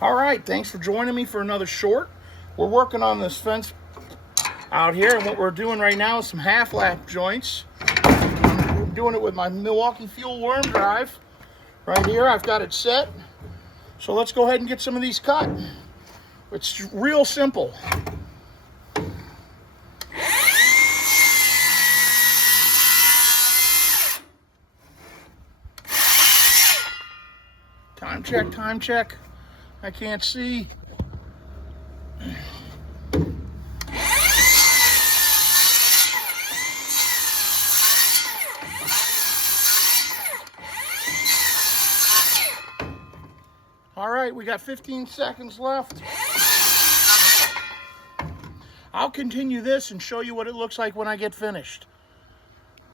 All right, thanks for joining me for another short. We're working on this fence out here, and what we're doing right now is some half lap joints. I'm doing it with my Milwaukee Fuel worm drive. Right here, I've got it set. So let's go ahead and get some of these cut. It's real simple. Time check, time check. I can't see. All right, we got 15 seconds left. I'll continue this and show you what it looks like when I get finished.